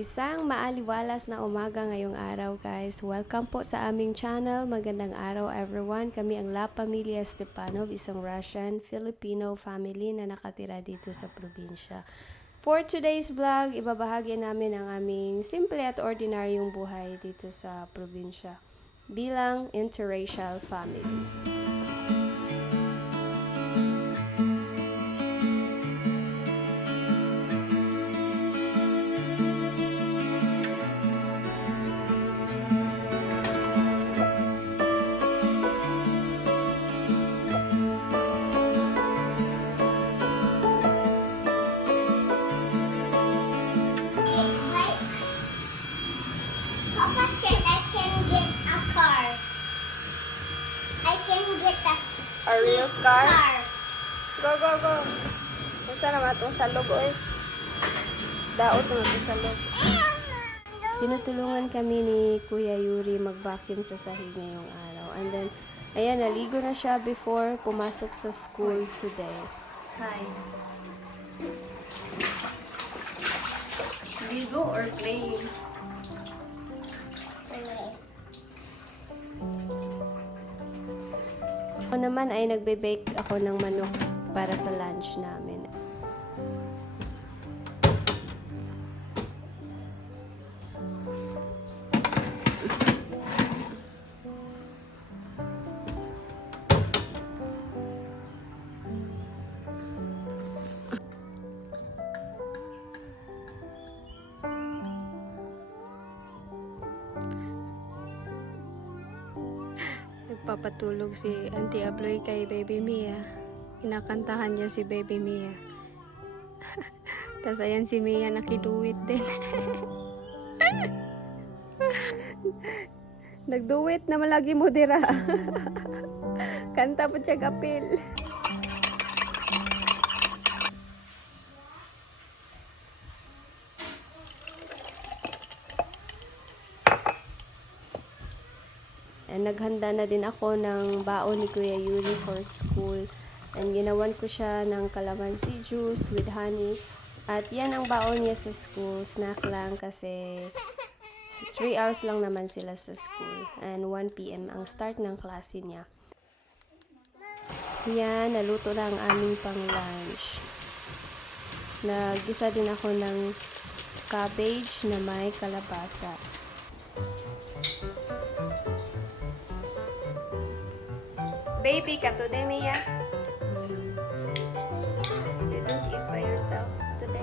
Isang maaliwalas na umaga ngayong araw guys. Welcome po sa aming channel. Magandang araw everyone. Kami ang La Pamilya Stepanov, isang Russian-Filipino family na nakatira dito sa probinsya. For today's vlog, ibabahagi namin ang aming simple at ordinaryong buhay dito sa probinsya bilang interracial family. Papa said I can get a car. I can get A real his car? car. Go. Basta naman itong salog oy. Daot naman itong salog. Tinutulungan kami ni Kuya Yuri mag-vacuum sa sahig ngayong araw. And then, ayan, naligo na siya before pumasok sa school today. Hi. Ligo or playing? Ako naman ay nagbe-bake ako ng manok para sa lunch namin. Nagpapatulog si Auntie Abloy kay Baby Mia. Kinakantahan niya si Baby Mia. Tapos ayan si Mia nakiduwit din. Nagduwit na malagi mo dira. Kanta po siya kapil. And naghanda na din ako ng baon ni Kuya Yuri for school. And ginawan ko siya ng calamansi juice with honey. At yan ang baon niya sa school. Snack lang kasi 3 hours lang naman sila sa school. And 1 p.m. ang start ng klase niya. Yan, naluto na ang aming pang lunch. Nagisa din ako ng cabbage na may kalabasa. Baby ka today, Mia? You don't eat by yourself today?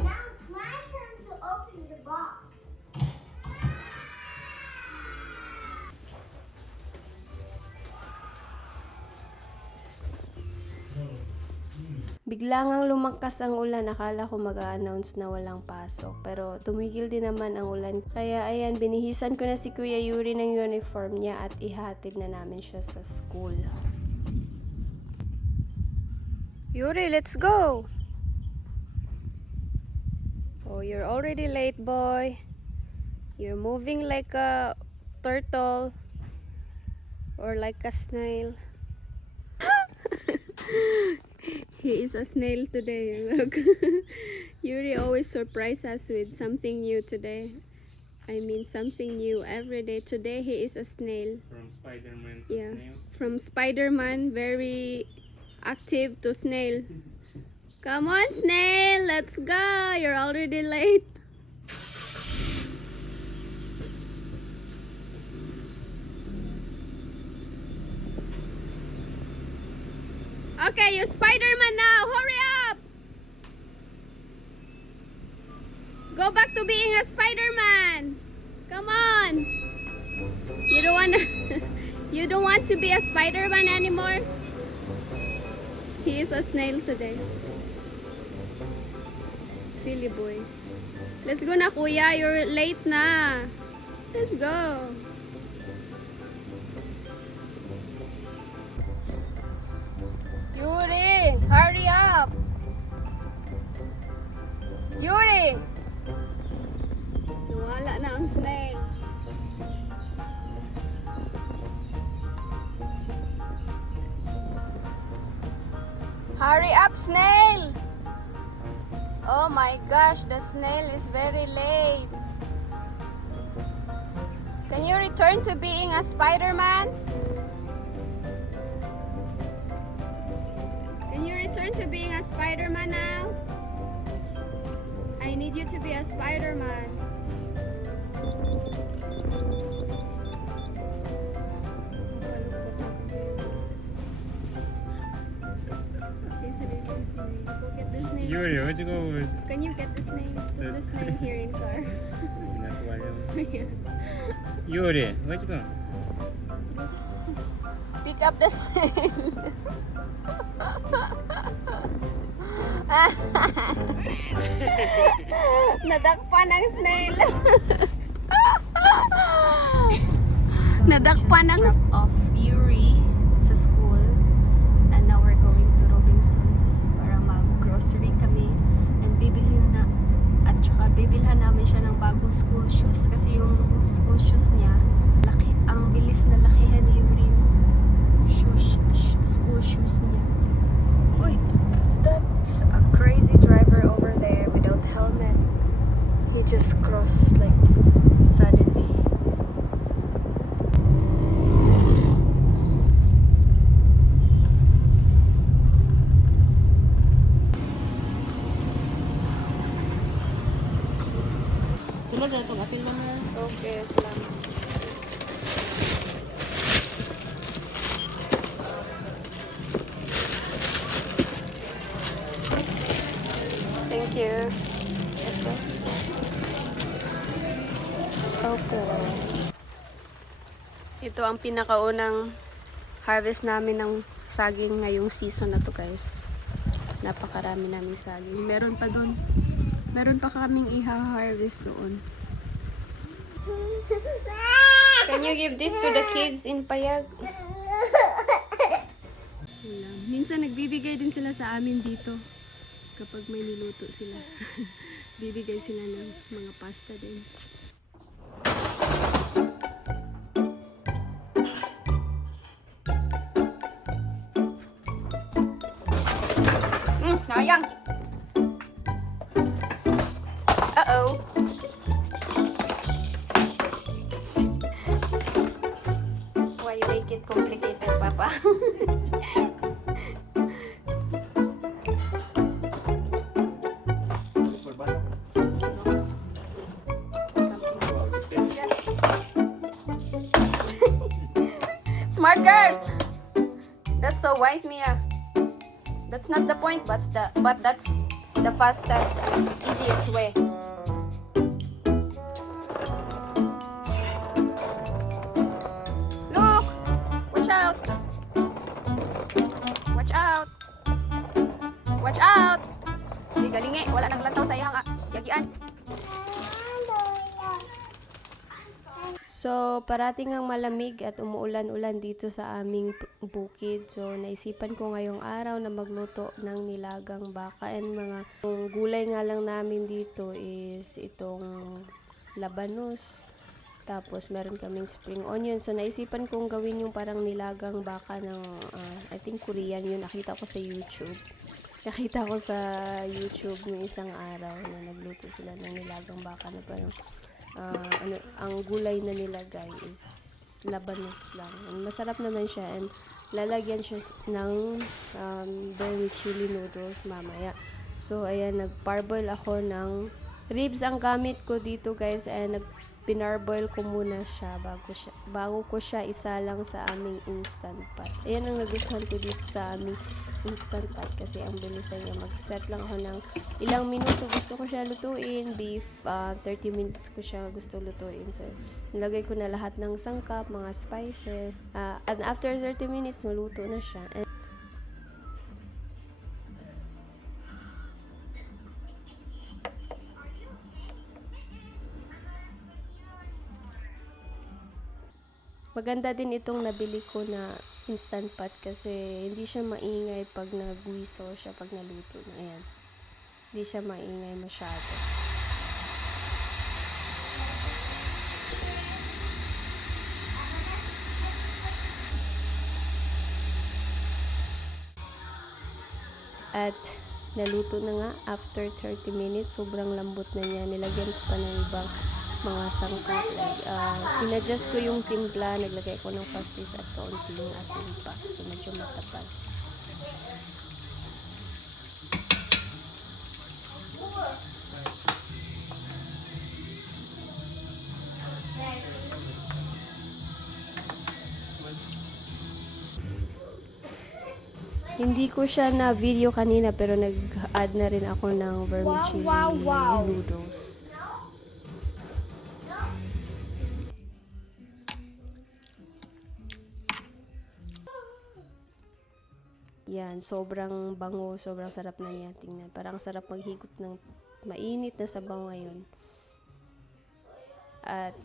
Now it's my turn to open the box. Bigla ngang lumakas ang ulan. Akala ko mag-a-announce na walang pasok. Pero tumigil din naman ang ulan. Kaya ayan, binihisan ko na si Kuya Yuri ng uniform niya at ihatid na namin siya sa school. Yuri, let's go! Oh, you're already late, boy. You're moving like a turtle or like a snail. He is a snail today. Look. Yuri always surprises us with something new today. I mean something new every day. Today he is a snail. From Spider-Man to Yeah. snail. From Spider-Man, very active to snail. Come on, snail, let's go. You're already late. Okay, you're Spider-Man now. Hurry up. Go back to being a Spider-Man. Come on. You don't want you don't want to be a Spider-Man anymore? He is a snail today. Silly boy. Let's go na kuya, you're late na. Let's go. Yuri, hurry up. Yuri. Nawala na ang snail. Hurry up, snail! Oh my gosh, the snail is very late. Can you return to being a Spider-Man? Can you return to being a Spider-Man now? I need you to be a Spider-Man. Go get the snail. Yuri, where'd you go with Can you get the snail? Put the snail here in car. that one? Yeah. Yuri, where'd you go? Pick up the snail. Nadakpan ang snail. Nadakpan ang of Yuri sa school. And now we're going to Robinsons para mag-grocery kami. And bibilhin na at saka bibilhan namin siya ng bagong school shoes kasi yung school shoes niya laki, ang bilis na lakihan ni Yuri yung school shoes niya. Uy, that's a crazy driver over there without helmet. He just crossed like suddenly. Sunod na itong apil na na. Okay, salamat. Thank you. Let's go. Okay. Ito ang pinakaunang harvest namin ng saging ngayong season na to, guys. Napakarami namin saging. Meron pa doon. Meron pa kaming iha-harvest doon. Can you give this to the kids in Payag? Wala. Minsan nagbibigay din sila sa amin dito. Kapag may niluto sila. Bibigay sila ng mga pasta din. Sayang! Uh-oh! Why you make it complicated, Papa? Smart girl! That's so wise, Mia. That's not the point, but that's the fastest and easiest way. Look! Watch out! Watch out! Watch out! Di galingi, wala naglantaw sa iyang yagian. So, parating ang malamig at umuulan-ulan dito sa aming bukid. So, naisipan ko ngayong araw na magluto ng nilagang baka. And yung gulay nga lang namin dito is itong labanos. Tapos, meron kaming spring onion. So, naisipan kong gawin yung parang nilagang baka ng, I think Korean yun. Nakita ko sa YouTube. Nakita ko sa YouTube ng isang araw na nagluto sila ng nilagang baka na parang ang gulay na nilagay is labanos lang. And masarap naman siya, and lalagyan siya ng vermicelli noodles mamaya. So, ayan, nag-parboil ako ng ribs ang gamit ko dito, guys, and pinarboil ko muna siya bago ko siya isalang sa aming instant pot. Ayan ang nagustuhan ko dito sa aming instant pot kasi ang bilis na niya. Mag-set lang ako ng ilang minuto gusto ko siya lutuin. Beef, 30 minutes ko siya gusto lutuin. So, nilagay ko na lahat ng sangkap, mga spices. And after 30 minutes, naluto na siya. And maganda din itong nabili ko na instant pot kasi hindi siya maingay pag nagwiso siya pag naluto na. Ayan. Hindi siya maingay masyado. At naluto na nga after 30 minutes. Sobrang lambot na niya. Nilagyan ko pa ng ibang mga sangkap. In-adjust ko yung timpla. Naglagay ko ng patis at kaunting asin pa. So, medyo matapag. Hindi ko siya na video kanina pero nag-add na rin ako ng vermicelli noodles. Yan, sobrang bango, sobrang sarap na niya tingnan. Parang sarap maghigop ng mainit na sabaw ngayon. At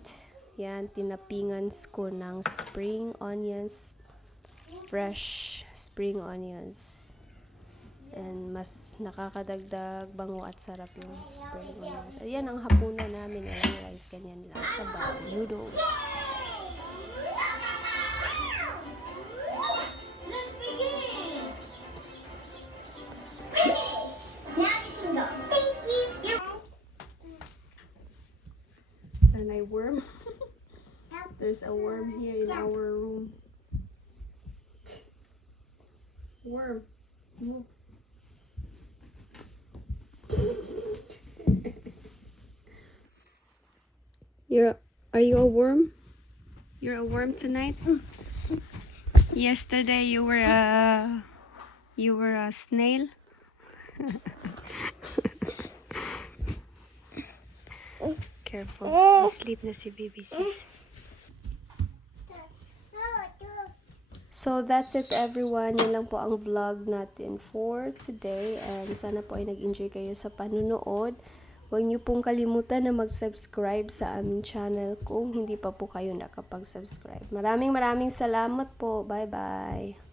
yan, tinapingans ko ng spring onions, fresh spring onions. And mas nakakadagdag bango at sarap yung spring onions. Ayan ang hapunan namin. Ayan, rice, ganyan lang. Sabaw, noodles. And I worm. There's a worm here in our room. Worm, move. Are you a worm? You're a worm tonight? Yesterday you were a snail. Careful. Asleep na si baby sis. So, that's it everyone. Yun lang po ang vlog natin for today. And sana po ay nag-enjoy kayo sa panunood. Huwag niyo pong kalimutan na mag-subscribe sa aming channel kung hindi pa po kayo nakapag-subscribe. Maraming salamat po. Bye-bye.